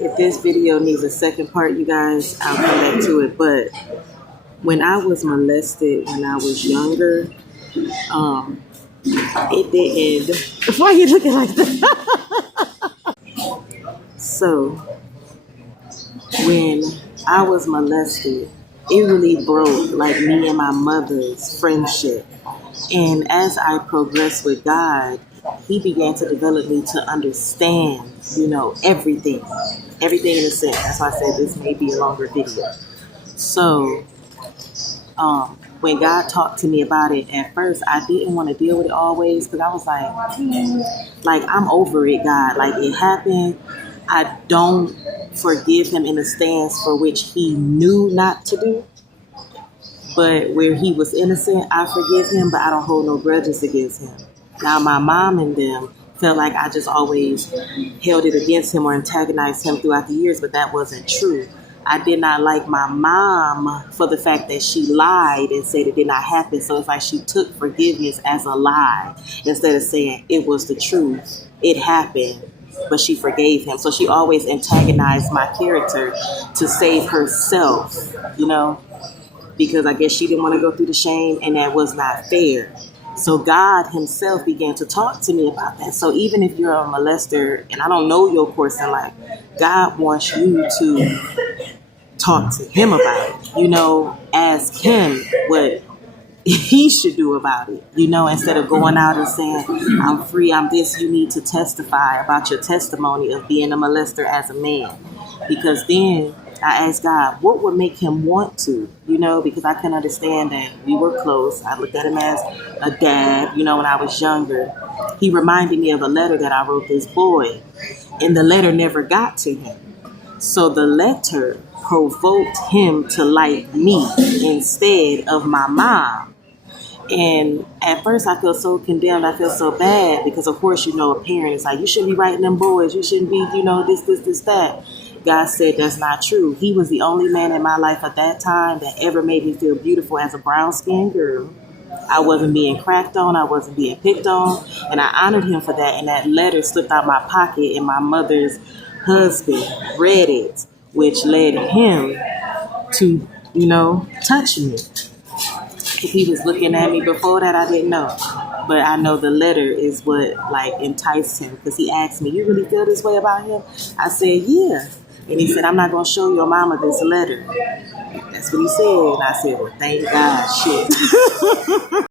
If this video needs a second part, you guys, I'll come back to it. But when I was molested when I was younger, it didn't. Why are you looking like that? So when I was molested, it really broke like me and my mother's friendship. And as I progressed with God, He began to develop me to understand, everything. Everything in a sense. That's why I said this may be a longer video. So, when God talked to me about it, at first I didn't want to deal with it always because I was like, I'm over it, God. Like, it happened. I don't forgive Him in a stance for which He knew not to do. But where He was innocent, I forgive Him, but I don't hold no grudges against Him. Now, my mom and them felt like I just always held it against Him or antagonized Him throughout the years, but that wasn't true. I did not like my mom for the fact that she lied and said it did not happen. So it's like she took forgiveness as a lie instead of saying it was the truth. It happened, but she forgave him. So she always antagonized my character to save herself, because I guess she didn't want to go through the shame, and that was not fair. So God Himself began to talk to me about that. So even if you're a molester and I don't know your course in life, God wants you to talk to Him about it. Ask Him what He should do about it, instead of going out and saying, I'm free, I'm this. You need to testify about your testimony of being a molester as a man. Because then I asked God, what would make Him want to, because I can understand that we were close. I looked at Him as a dad, when I was younger. He reminded me of a letter that I wrote this boy, and the letter never got to him. So the letter provoked him to like me instead of my mom. And at first I feel so condemned. I feel so bad because, of course, a parent is like, you shouldn't be writing them boys. You shouldn't be, this, that. God said that's not true. He was the only man in my life at that time that ever made me feel beautiful as a brown-skinned girl. I wasn't being cracked on. I wasn't being picked on. And I honored Him for that. And that letter slipped out my pocket, and my mother's husband read it, which led him to, touch me. If he was looking at me before that, I didn't know. But I know the letter is what, enticed him. Because he asked me, you really feel this way about him? I said, yeah. And he said, I'm not going to show your mama this letter. That's what he said. And I said, well, thank God, shit.